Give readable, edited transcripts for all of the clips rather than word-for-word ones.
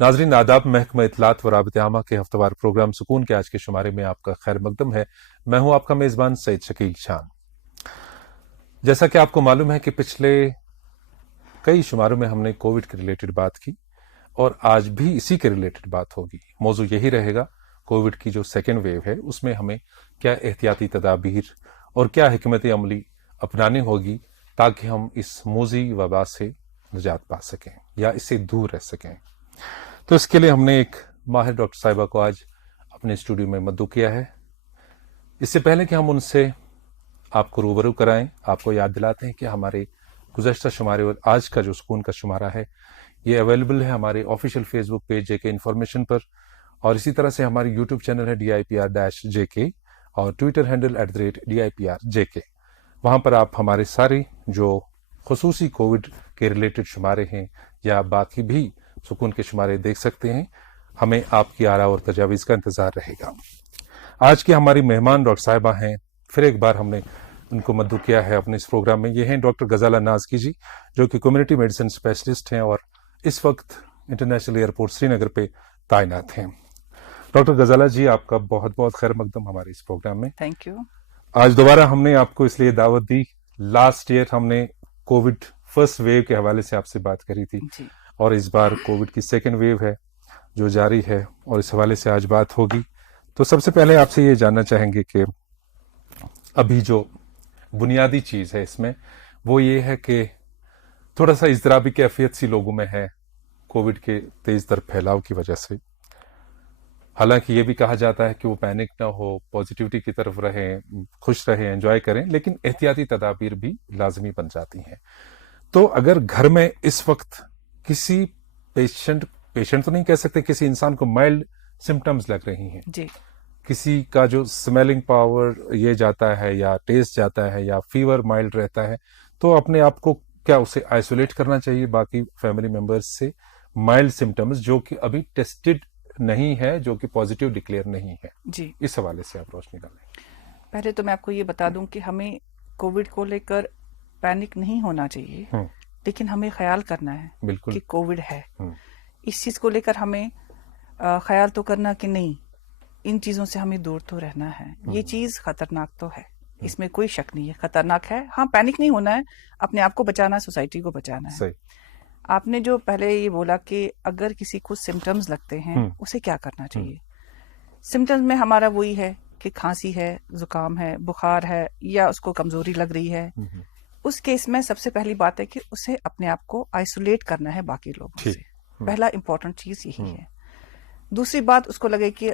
नाजरीन आदाब, महकमा इत्तलात व राबते-ए-आमा के हफ्तेवार प्रोग्राम सुकून के आज के शुमारे में आपका खैर मकदम है। मैं हूं आपका मेजबान सईद शकील शान। जैसा कि आपको मालूम है कि पिछले कई शुमारों में हमने कोविड के रिलेटेड बात की और आज भी इसी के रिलेटेड बात होगी। मौजू यही रहेगा, कोविड की जो सेकेंड वेव है उसमें हमें क्या एहतियाती तदाबीर और क्या हिकमत अमली अपनानी होगी ताकि हम इस मोजी वबा से निजात पा सकें या इससे दूर रह सकें। तो इसके लिए हमने एक माहिर डॉक्टर साहिबा को आज अपने स्टूडियो में मद्दू किया है। इससे पहले कि हम उनसे आपको रूबरू कराएं, आपको याद दिलाते हैं कि हमारे गुज़श्ता शुमारे और आज का जो सुकून का शुमारा है ये अवेलेबल है हमारे ऑफिशियल फेसबुक पेज जेके इन्फॉर्मेशन पर, और इसी तरह से हमारी यूट्यूब चैनल है DIPR-JK और ट्विटर हैंडल @DIPR-JK। वहाँ पर आप हमारे सारे जो खुसूसी कोविड के रिलेटेड शुमारे हैं या बाकी भी सुकून के शुमारे देख सकते हैं। हमें आपकी आरा और तजावीज़ का इंतज़ार रहेगा। आज की हमारी मेहमान डॉक्टर साहिबा हैं, फिर एक बार हमने उनको मद्दू किया है अपने इस प्रोग्राम में। ये हैं डॉक्टर गजाला नाज़की जी, जो कि कम्युनिटी मेडिसिन स्पेशलिस्ट हैं और इस वक्त इंटरनेशनल एयरपोर्ट श्रीनगर पे तैनात हैं। डॉक्टर गजाला जी, आपका बहुत बहुत खैर मकदम हमारे इस प्रोग्राम में। Thank you. आज दोबारा हमने आपको इसलिए दावत दी, लास्ट ईयर हमने कोविड फर्स्ट वेव के हवाले से आपसे बात करी थी जी। और इस बार कोविड की सेकेंड वेव है जो जारी है और इस हवाले से आज बात होगी। तो सबसे पहले आपसे ये जानना चाहेंगे कि अभी जो बुनियादी चीज़ है इसमें वो ये है कि थोड़ा सा इज़्तिराबी कैफियत सी लोगों में है कोविड के तेज़ तर फैलाव की वजह से। हालांकि ये भी कहा जाता है कि वो पैनिक ना हो, पॉजिटिविटी की तरफ रहें, खुश रहें, एंजॉय करें, लेकिन एहतियाती तदाबीर भी लाजमी बन जाती हैं। तो अगर घर में इस वक्त किसी पेशेंट तो नहीं कह सकते, किसी इंसान को माइल्ड सिम्टम्स लग रही हैं जी। किसी का जो स्मेलिंग पावर ये जाता है या टेस्ट जाता है या फीवर माइल्ड रहता है, तो अपने आप को क्या उसे आइसोलेट करना चाहिए बाकी फैमिली मेंबर्स से? माइल्ड सिम्टम्स जो कि अभी टेस्टेड नहीं है, जो कि पॉजिटिव डिक्लेयर नहीं है, जी। इस हवाले से आप रोशनी डालें। पहले तो मैं आपको ये बता दूं कि हमें कोविड को लेकर पैनिक नहीं होना चाहिए, लेकिन हमें ख्याल करना है बिल्कुल कि कोविड है। इस चीज को लेकर हमें ख्याल तो करना कि नहीं, इन चीजों से हमें दूर तो रहना है। ये चीज खतरनाक तो है, इसमें कोई शक नहीं है, खतरनाक है। हाँ, पैनिक नहीं होना है, अपने आप को बचाना है, सोसाइटी को बचाना है। सही। आपने जो पहले ये बोला कि अगर किसी को सिम्टम्स लगते हैं उसे क्या करना चाहिए। सिम्टम्स में हमारा वही है कि खांसी है, जुकाम है, बुखार है या उसको कमजोरी लग रही है। उस केस में सबसे पहली बात है कि उसे अपने आप को आइसोलेट करना है बाकी लोगों से। पहला इंपॉर्टेंट चीज यही है। दूसरी बात, उसको लगे कि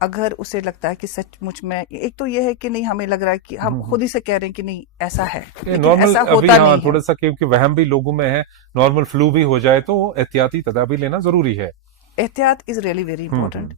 अगर उसे लगता है कि सचमुच में, एक तो यह है कि नहीं, हमें लग रहा है कि हम खुद ही से कह रहे हैं कि नहीं ऐसा है, लेकिन ऐसा होता नहीं है। थोड़ा सा क्योंकि वहम भी लोगों में है, नॉर्मल फ्लू भी हो जाए तो एहतियाती तदाबीर लेना जरूरी है। एहतियात इज रियली वेरी इंपॉर्टेंट।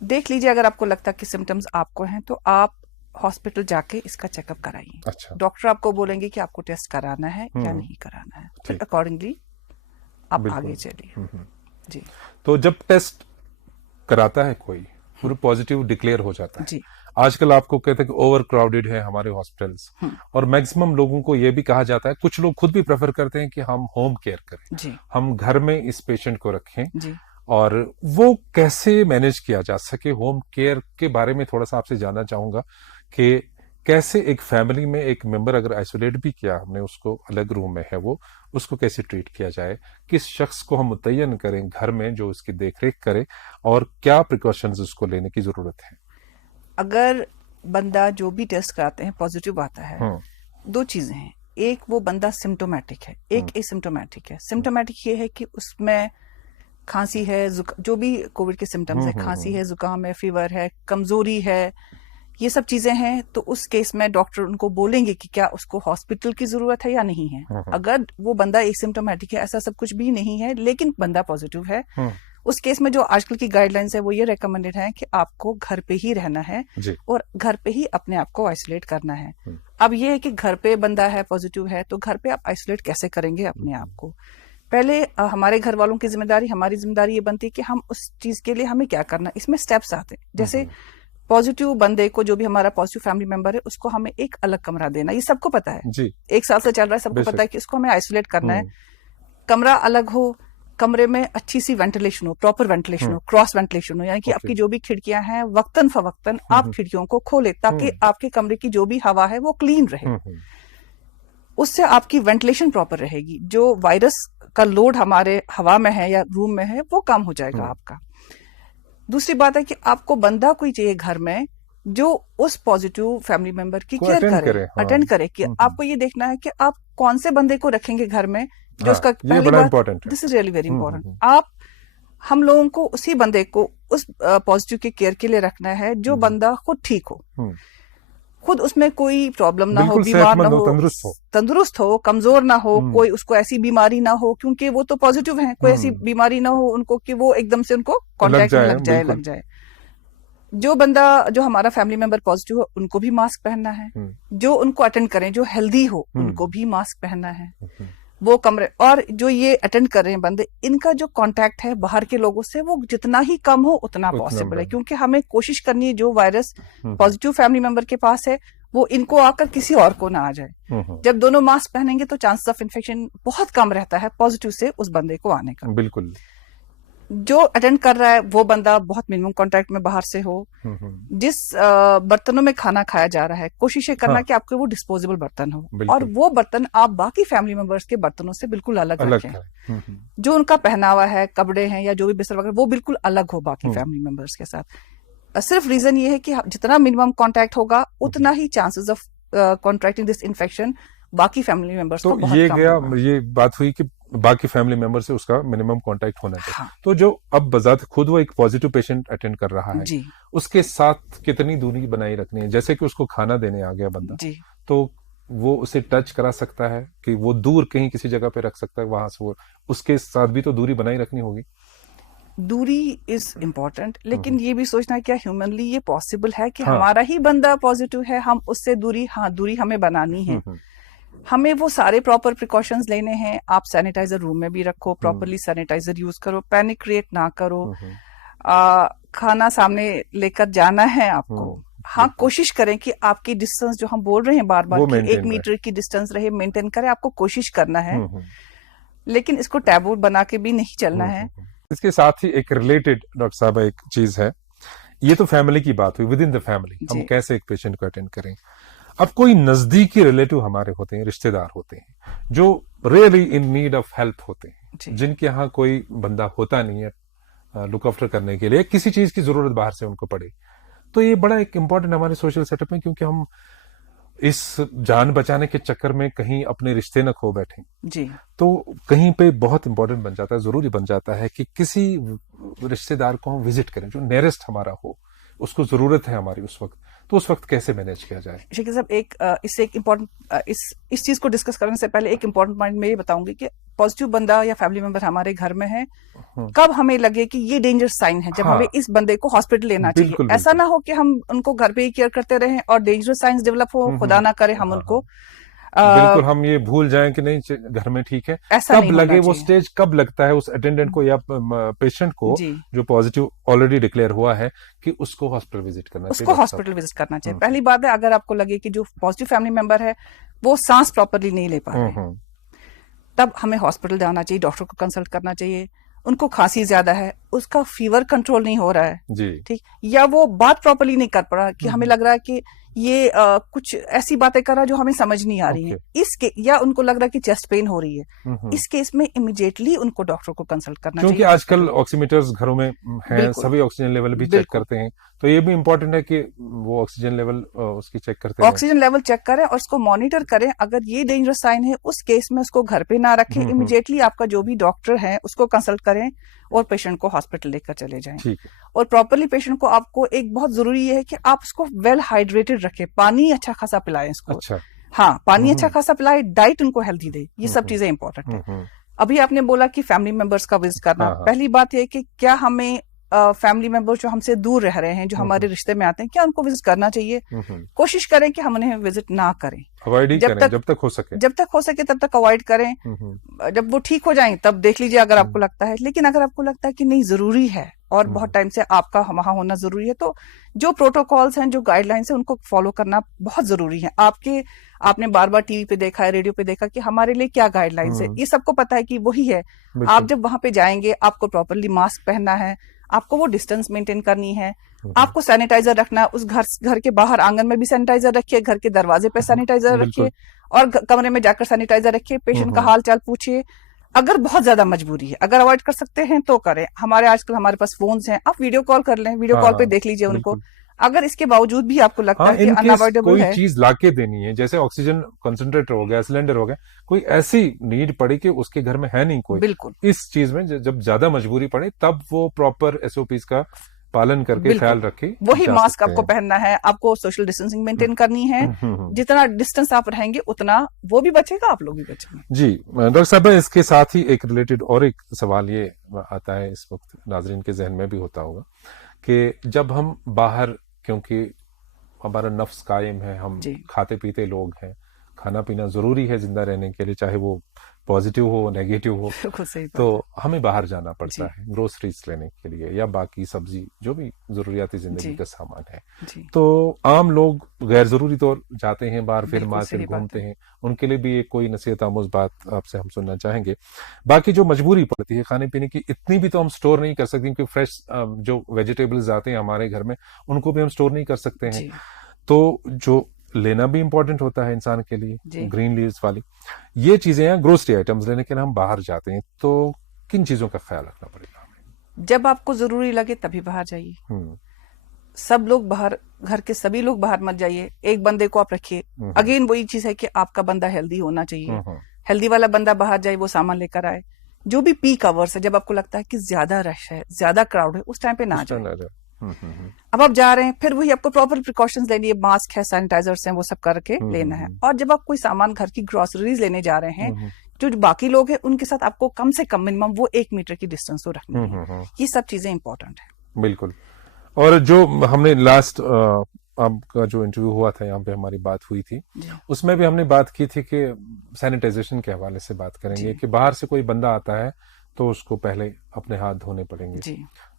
देख लीजिए, अगर आपको लगता है कि सिम्टम्स आपको हैं तो आप हॉस्पिटल जाके इसका चेकअप कराइए। अच्छा। डॉक्टर आपको बोलेंगे कि आपको टेस्ट कराना है या नहीं कराना है, फिर अकॉर्डिंगली आप आगे चलिए। जी। तो जब टेस्ट कराता है कोई, पूरा पॉजिटिव डिक्लेयर हो जाता है जी। आजकल आपको कहते हैं कि ओवर क्राउडेड है हमारे हॉस्पिटल्स, और मैक्सिमम लोगों को यह भी कहा जाता है, कुछ लोग खुद भी प्रेफर करते हैं कि हम होम केयर करें। जी। हम घर में इस पेशेंट को रखें। जी। और वो कैसे मैनेज किया जा सके, होम केयर के बारे में थोड़ा सा आपसे जानना चाहूंगा कि कैसे एक फैमिली में एक मेंबर अगर आइसोलेट भी किया हमने, उसको अलग रूम में है वो, उसको कैसे ट्रीट किया जाए, किस शख्स को हम मुतय्यन करें घर में जो उसकी देखरेख करे, और क्या प्रिकॉशंस उसको लेने की जरूरत है? अगर बंदा जो भी टेस्ट कराते हैं पॉजिटिव आता है, दो चीजें हैं। एक, वो बंदा सिम्टोमेटिक है, एक एसिम्टोमेटिक है। सिम्टोमेटिक ये है कि उसमें खांसी है, जो भी कोविड के सिम्टम्स है, खांसी है, जुकाम है, फीवर है, कमजोरी है, ये सब चीजें हैं, तो उस केस में डॉक्टर उनको बोलेंगे कि क्या उसको हॉस्पिटल की जरूरत है या नहीं है। अगर वो बंदा एसिम्टोमेटिक है, ऐसा सब कुछ भी नहीं है, लेकिन बंदा पॉजिटिव है, उस केस में जो आजकल की गाइडलाइंस है वो ये रेकमेंडेड है कि आपको घर पे ही रहना है और घर पे ही अपने आप को आइसोलेट करना है। अब ये है कि घर पे बंदा है, पॉजिटिव है, तो घर पे आप आइसोलेट कैसे करेंगे अपने आप को? पहले हमारे घर वालों की जिम्मेदारी, हमारी जिम्मेदारी ये बनती है कि हम उस चीज के लिए हमें क्या करना, इसमें स्टेप्स आते हैं। जैसे पॉजिटिव बंदे को, जो भी हमारा पॉजिटिव फैमिली मेंबर है, उसको हमें एक अलग कमरा देना, ये सबको पता है जी। 1 साल से चल रहा है, सबको पता है कि इसको हमें आइसोलेट करना है। कमरा अलग हो, कमरे में अच्छी सी वेंटिलेशन हो, प्रॉपर वेंटिलेशन हो, क्रॉस वेंटिलेशन हो, यानी कि आपकी जो भी खिड़कियां हैं वक्तन फवक्तन आप खिड़कियों को खोले ताकि आपके कमरे की जो भी हवा है वो क्लीन रहे। उससे आपकी वेंटिलेशन प्रॉपर रहेगी, जो वायरस का लोड हमारे हवा में है या रूम में है वो कम हो जाएगा आपका। दूसरी बात है कि आपको बंदा कोई चाहिए घर में जो उस पॉजिटिव फैमिली मेंबर की केयर करे, अटेंड करे कि आपको ये देखना है कि आप कौन से बंदे को रखेंगे घर में जो उसका पहली बात, this is really very important. हम लोगों को उसी बंदे को उस पॉजिटिव की केयर के लिए रखना है जो बंदा खुद ठीक हो, खुद उसमें कोई प्रॉब्लम ना हो, बीमार ना हो, तंदुरुस्त हो, कमजोर ना हो, कोई उसको ऐसी बीमारी ना हो, क्योंकि वो तो पॉजिटिव हैं, कोई ऐसी बीमारी ना हो उनको कि वो एकदम से उनको कॉन्टैक्ट में लग जाए। जो बंदा, जो हमारा फैमिली मेंबर पॉजिटिव हो उनको भी मास्क पहनना है, जो उनको अटेंड करें जो हेल्दी हो उनको भी मास्क पहनना है, वो कमरे, और जो ये अटेंड कर रहे हैं बंदे, इनका जो कांटेक्ट है बाहर के लोगों से वो जितना ही कम हो उतना पॉसिबल है, क्योंकि हमें कोशिश करनी है जो वायरस पॉजिटिव फैमिली मेंबर के पास है वो इनको आकर किसी और को ना आ जाए। जब दोनों मास्क पहनेंगे तो चांसेस ऑफ इन्फेक्शन बहुत कम रहता है पॉजिटिव से उस बंदे को आने का। बिल्कुल। जो अटेंड कर रहा है वो बंदा बहुत मिनिमम कांटेक्ट में बाहर से हो। जिस बर्तनों में खाना खाया जा रहा है कोशिश ये करना कि आपके वो डिस्पोजेबल बर्तन हो, और वो बर्तन आप बाकी फैमिली मेंबर्स के बर्तनों से बिल्कुल अलग रखें। जो उनका पहनावा है, कपड़े हैं या जो भी बिस्तर वगैरह वो बिल्कुल अलग हो बाकी फैमिली मेंबर्स के साथ। सिर्फ रीजन ये है कि जितना मिनिमम कांटेक्ट होगा उतना ही chances of contracting this infection बाकी फैमिली मेंबर्स को बहुत कम होगा। ये बात हुई कि बाकी फैमिली मेंबर से उसका मिनिमम कांटेक्ट होना चाहिए। हाँ। तो जो अब बजात खुद वो एक पॉजिटिव पेशेंट अटेंड कर रहा है जी। उसके साथ कितनी दूरी बनाई रखनी है? जैसे कि उसको खाना देने आ गया बंदा जी। तो वो उसे टच करा सकता है कि वो दूर कहीं किसी जगह पे रख सकता है, वहां से वो उसके साथ भी तो दूरी बनाई रखनी होगी। दूरी इज इम्पोर्टेंट, लेकिन ये भी सोचना है क्या ह्यूमनली ये पॉसिबल है कि हमारा ही बंदा पॉजिटिव है, हम उससे दूरी हमें बनानी है। हमें वो सारे प्रॉपर प्रिकॉशंस लेने हैं। आप सैनिटाइजर रूम में भी रखो, प्रॉपरली सैनिटाइजर यूज करो, पैनिक क्रिएट ना करो। खाना सामने लेकर जाना है आपको, हाँ कोशिश करें कि आपकी डिस्टेंस जो हम बोल रहे हैं बार बार कि 1 मीटर की डिस्टेंस रहे, मेंटेन करें, आपको कोशिश करना है, लेकिन इसको टैबू बना के भी नहीं चलना है। इसके साथ ही एक रिलेटेड डॉक्टर साहब एक चीज है, ये तो फैमिली की बात हुई, विद इन द फैमिली हम कैसे एक पेशेंट को अटेंड करें। अब कोई नजदीकी रिलेटिव हमारे होते हैं, रिश्तेदार होते हैं जो really in need of help होते हैं, जिनके यहाँ कोई बंदा होता नहीं है लुक आफ्टर करने के लिए, किसी चीज की जरूरत बाहर से उनको पड़े, तो ये बड़ा एक इम्पॉर्टेंट हमारे सोशल सेटअप में, क्योंकि हम इस जान बचाने के चक्कर में कहीं अपने रिश्ते न खो बैठे जी, तो कहीं पे बहुत इंपॉर्टेंट बन जाता है, जरूरी बन जाता है कि किसी रिश्तेदार को हम विजिट करें जो नियरेस्ट हमारा हो, उसको जरूरत है हमारी उस वक्त, तो उस वक्त कैसे मैनेज किया जाए? शेखर साहब, इससे एक इम्पोर्टेंट इस चीज को डिस्कस करने से पहले एक इम्पोर्टेंट पॉइंट मैं ये बताऊंगी कि पॉजिटिव बंदा या फैमिली मेंबर हमारे घर में है, कब हमें लगे कि ये डेंजर साइन है, जब हमें इस बंदे को हॉस्पिटल लेना चाहिए। ऐसा ना हो कि हम उनको घर पे ही केयर करते रहें और डेंजरस साइंस डेवलप हो, खुदा ना करे हम उनको बिल्कुल हम ये भूल जाएं कि नहीं घर में ठीक है, कब लगे वो स्टेज, कब लगता है उस अटेंडेंट को या पेशेंट को जो पॉजिटिव ऑलरेडी डिक्लेयर हुआ है कि उसको हॉस्पिटल विजिट करना चाहिए, उसको हॉस्पिटल विजिट करना चाहिए। पहली बात है, अगर आपको लगे कि जो पॉजिटिव फैमिली मेंबर है वो सांस प्रॉपरली नहीं ले पा रहे, तब हमें हॉस्पिटल जाना चाहिए, डॉक्टर को कंसल्ट करना चाहिए। उनको खांसी ज्यादा है, उसका फीवर कंट्रोल नहीं हो रहा है ठीक, या वो बात प्रॉपरली नहीं कर पा रहा, कि हमें लग रहा है कि ये कुछ ऐसी बातें कर रहा है जो हमें समझ नहीं आ रही है, इसके या उनको लग रहा है कि चेस्ट पेन हो रही है, इस केस में इमीडिएटली उनको डॉक्टर को कंसल्ट करना चाहिए। क्योंकि आजकल ऑक्सीमीटर्स घरों में हैं, सभी ऑक्सीजन लेवल भी चेक करते हैं, तो ये भी इम्पोर्टेंट है कि वो ऑक्सीजन लेवल उसकी चेक करते हैं, ऑक्सीजन लेवल चेक करें और उसको मॉनिटर करें। अगर ये डेंजरस साइन है उस केस में उसको घर पे ना रखें, इमीडिएटली आपका जो भी डॉक्टर है उसको कंसल्ट करें और पेशेंट को हॉस्पिटल लेकर चले जाएं। और प्रॉपरली पेशेंट को आपको एक बहुत जरूरी है कि आप उसको वेल हाइड्रेटेड रखें, पानी अच्छा खासा पिलाएं इसको। अच्छा। हाँ, पानी अच्छा खासा पिलाएं, डाइट उनको हेल्दी दे, ये सब चीजें इंपॉर्टेंट है। अभी आपने बोला कि फैमिली मेंबर्स का विजिट करना, पहली बात यह कि क्या हमें फैमिली मेंबर्स जो हमसे दूर रह रहे हैं, जो हमारे रिश्ते में आते हैं, क्या उनको विजिट करना चाहिए? कोशिश करें कि हम उन्हें विजिट ना करें, अवॉइड ही करें जब तक हो सके तब तक अवॉइड करें। जब वो ठीक हो जाएं तब देख लीजिए अगर आपको लगता है, लेकिन अगर आपको लगता है कि नहीं जरूरी है और बहुत टाइम से आपका वहां होना जरूरी है। तो जो प्रोटोकॉल्स हैं, जो गाइडलाइंस हैं, उनको फॉलो करना बहुत जरूरी है। आपने बार बार टीवी पे देखा है, रेडियो पे देखा कि हमारे लिए क्या गाइडलाइंस है, ये सबको पता है कि वही है। आप जब वहां पे जाएंगे, आपको प्रॉपरली मास्क पहनना है, आपको वो डिस्टेंस मेंटेन करनी है, आपको सैनिटाइजर रखना है। उस घर के बाहर आंगन में भी सैनिटाइजर रखिए, घर के दरवाजे पे सैनिटाइजर रखिए, और कमरे में जाकर सैनिटाइजर रखिए। पेशेंट का हाल चाल पूछिए। अगर बहुत ज्यादा मजबूरी है, अगर अवॉइड कर सकते हैं तो करें। आजकल हमारे पास फोन्स हैं, आप वीडियो कॉल कर लें, वीडियो कॉल पे देख लीजिए उनको। अगर इसके बावजूद भी आपको लगता है कि अनअवॉइडेबल है, कोई चीज लाके देनी है, जैसे ऑक्सीजन कंसंट्रेटर हो गया, सिलेंडर हो गया, कोई ऐसी नीड पड़ी कि उसके घर में है नहीं कोई, बिल्कुल इस चीज में जब ज्यादा मजबूरी पड़े तब वो प्रॉपर एसओपीज का पालन करके ख्याल रखे, वही मास्क आपको पहनना है, आपको सोशल डिस्टेंसिंग मेंटेन करनी है। जितना डिस्टेंस आप रहेंगे उतना वो भी बचेगा, आप लोग भी बचेंगे। जी डॉक्टर साहब, इसके साथ ही एक रिलेटेड और एक सवाल ये आता है, इस वक्त नाजरीन के जहन में भी होता होगा कि जब हम बाहर, क्योंकि हमारा नफ्स कायम है, हम खाते पीते लोग हैं, खाना पीना जरूरी है जिंदा रहने के लिए, चाहे वो पॉजिटिव हो नेगेटिव हो, तो हमें बाहर जाना पड़ता है ग्रोसरीज लेने के लिए या बाकी सब्जी, जो भी जरूरियाती जिंदगी का सामान है। तो आम लोग गैर जरूरी तो जाते हैं बाहर, फिर मार्केट घूमते हैं, उनके लिए भी एक कोई नसीहत आमोज बात आपसे हम सुनना चाहेंगे। बाकी जो मजबूरी पड़ती है खाने पीने की, इतनी भी तो हम स्टोर नहीं कर सकते, क्योंकि फ्रेश जो वेजिटेबल्स आते हैं हमारे घर में, उनको भी हम स्टोर नहीं कर सकते हैं। तो जो लेना भी इंपॉर्टेंट होता है इंसान के लिए, ग्रीन लीव्स वाली ये चीजें हैं, ग्रोसरी आइटम्स लेने के लिए हम बाहर जाते हैं, तो किन चीजों का ख्याल रखना पड़ेगा हमें? जब आपको जरूरी लगे तभी बाहर जाइए। सब लोग बाहर, घर के सभी लोग बाहर मत जाइए, एक बंदे को आप रखिए। अगेन वही चीज है कि आपका बंदा हेल्दी होना चाहिए, हेल्दी वाला बंदा बाहर जाए, वो सामान लेकर आए। जो भी पीक आवर्स है, जब आपको लगता है कि ज्यादा रश है, ज्यादा क्राउड है, उस टाइम पे ना जाए। अब आप जा रहे हैं, फिर वही आपको प्रॉपर प्रिकॉशंस लेनी है, मास्क है, सैनिटाइजर्स हैं, वो सब करके लेना है। और जब आप कोई सामान घर की ग्रोसरीज लेने जा रहे हैं, जो बाकी लोग हैं उनके साथ आपको कम से कम मिनिमम वो 1 मीटर की डिस्टेंस तो रखनी है। ये सब चीजें इंपॉर्टेंट है। बिल्कुल। और जो हमने लास्ट आपका जो इंटरव्यू हुआ था, यहाँ पे हमारी बात हुई थी, उसमें भी हमने बात की थी कि सैनिटाइजेशन के हवाले से बात करेंगे कि बाहर से कोई बंदा आता है तो उसको पहले अपने हाथ धोने पड़ेंगे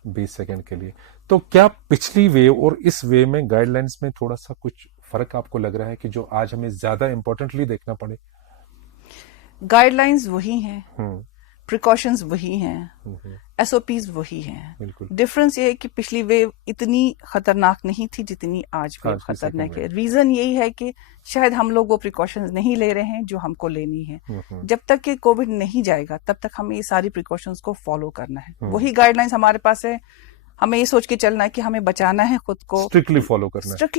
20 सेकंड के लिए। तो क्या पिछली वेव और इस वेव में गाइडलाइंस में थोड़ा सा कुछ फर्क आपको लग रहा है कि जो आज हमें ज्यादा इंपॉर्टेंटली देखना पड़े? गाइडलाइंस वही हैं, प्रिकॉशंस वही हैं, एसओपीज वही हैं। डिफरेंस ये है कि पिछली वेव इतनी खतरनाक नहीं थी जितनी आज वेव खतरनाक है। रीजन यही है कि शायद हम लोग वो प्रिकॉशंस नहीं ले रहे हैं जो हमको लेनी है। जब तक कि कोविड नहीं जाएगा तब तक हमें ये सारी प्रिकॉशंस को फॉलो करना है। वही गाइडलाइंस हमारे पास है, हमें ये सोच के चलना है कि हमें बचाना है खुद को, स्ट्रिक्टली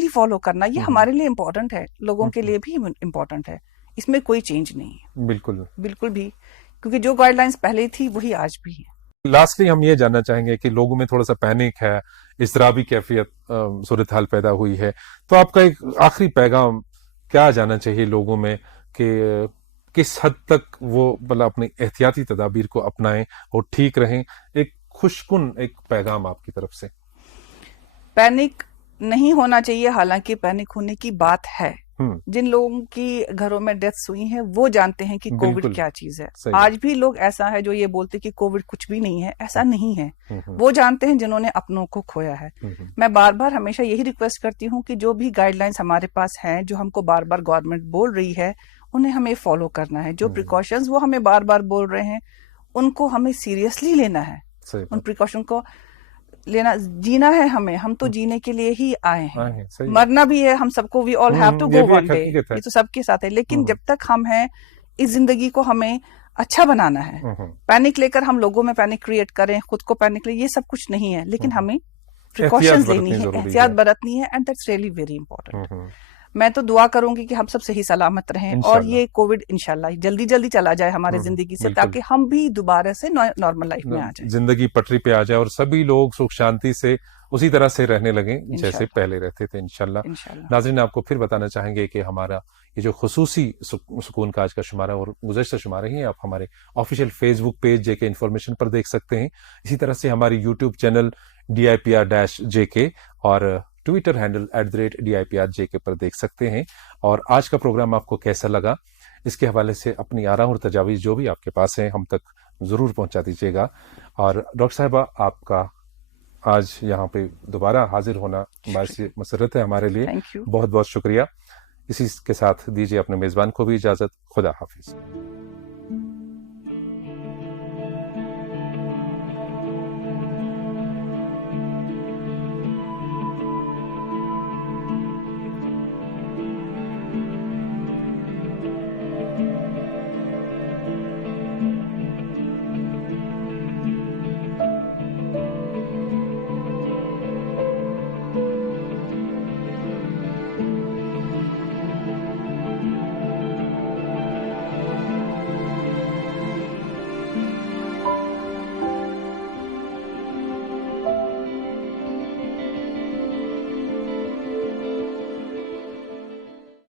फॉलो करना। ये हमारे लिए इम्पोर्टेंट है, लोगों के लिए भी इम्पोर्टेंट है, इसमें कोई चेंज नहीं है। बिल्कुल भी, क्योंकि जो गाइडलाइंस पहले थी वही आज भी है। लास्टली हम ये जानना चाहेंगे कि लोगों में थोड़ा सा पैनिक है, इज़राबी कैफियत सूरत हाल पैदा हुई है, तो आपका एक आखिरी पैगाम क्या जाना चाहिए लोगों में कि किस हद तक वो मतलब अपनी एहतियाती तदाबीर को अपनाएं और ठीक रहें? एक खुशकुन एक पैगाम आपकी तरफ से। पैनिक नहीं होना चाहिए, हालांकि पैनिक होने की बात है। जिन लोगों की घरों में डेथ्स हुई हैं वो जानते हैं कि कोविड क्या चीज है। आज भी लोग ऐसा है जो ये बोलते कि कोविड कुछ भी नहीं है, ऐसा नहीं है। वो जानते हैं जिन्होंने अपनों को खोया है। मैं बार बार हमेशा यही रिक्वेस्ट करती हूँ कि जो भी गाइडलाइंस हमारे पास हैं, जो हमको बार बार गवर्नमेंट बोल रही है, उन्हें हमें फॉलो करना है। जो प्रिकॉशंस वो हमें बार बार बोल रहे हैं उनको हमें सीरियसली लेना है, उन प्रिकॉशन को लेना। जीना है हमें, हम तो जीने के लिए ही आए हैं, मरना भी है हम सबको, we all have to go one day, ये तो सबके साथ है। लेकिन जब तक हम हैं, इस जिंदगी को हमें अच्छा बनाना है। पैनिक लेकर हम लोगों में पैनिक क्रिएट करें, खुद को पैनिक ले, ये सब कुछ नहीं है। लेकिन हमें प्रिकॉशंस लेनी है, एहतियात बरतनी है, and that's really very important. मैं तो दुआ करूंगी कि हम सब सही सलामत रहें और ये कोविड इंशाल्लाह जल्दी जल्दी चला जाए हमारे जिंदगी से, ताकि हम भी दोबारा से नॉर्मल लाइफ में आ जाए, जिंदगी पटरी पे आ जाए और सभी लोग सुख शांति से उसी तरह से रहने लगे जैसे पहले रहते थे इंशाल्लाह। नाज़रीन, आपको फिर बताना चाहेंगे कि हमारा ये जो खुसूसी सुकून का आज का शुमारा और गुज़श्ता शुमारा ही आप हमारे ऑफिशियल फेसबुक पेज जेके इन्फॉर्मेशन पर देख सकते हैं। इसी तरह से हमारी यूट्यूब चैनल DIPR-JK और ट्विटर हैंडल @DIPR-JK पर देख सकते हैं। और आज का प्रोग्राम आपको कैसा लगा, इसके हवाले से अपनी आरा और तजावीज़ जो भी आपके पास हैं हम तक ज़रूर पहुंचा दीजिएगा। और डॉक्टर साहिबा, आपका आज यहाँ पे दोबारा हाजिर होना बाइस मसरत है हमारे लिए। Thank you. बहुत बहुत शुक्रिया। इसी के साथ दीजिए अपने मेजबान को भी इजाजत। खुदा हाफिज।